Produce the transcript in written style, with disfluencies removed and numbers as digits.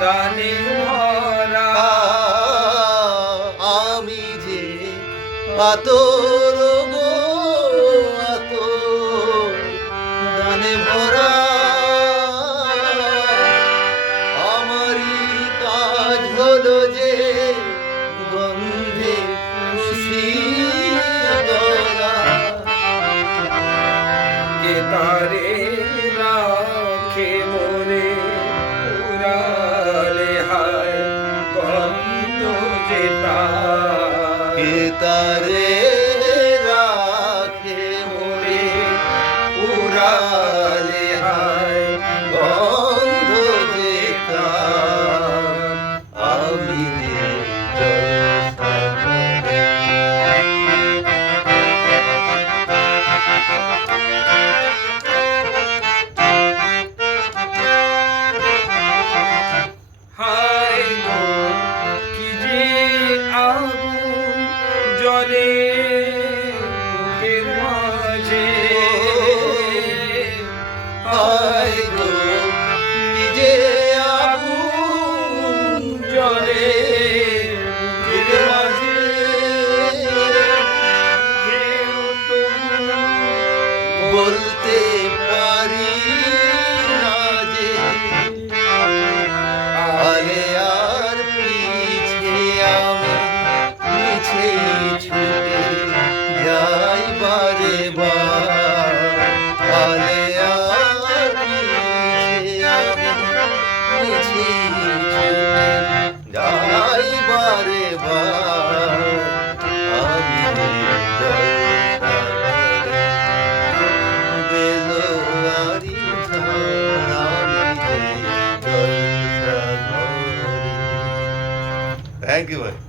দানে ভরা আমি যে পাতর গো আতর দানে ভরা আমারই কাজ হলো যে গন্ধে খুশি গলা কে তারে রাখে মনে পুরালে হায় গন্ধ যেতা কে তারে রাখে মনে পুরালে হায় গন্ধ যেতা আমি যে জলসাগরে হায় গো কি যে আগুন জ্বলে বুকের মাঝে হায় গো নিজে আগুন জ্বলে বুকের মাঝে বলতে পারি না যে আলে আর পিছে আমি মিছেই ছুটে যাই বারে বার আলে আর পিছে আমি মিছেই ছুটে যাই বারে বার আমি জলসাগরে বেলোয়ারি ঝড় আমি জলসাগরে। থ্যাংক ইউ ভাই।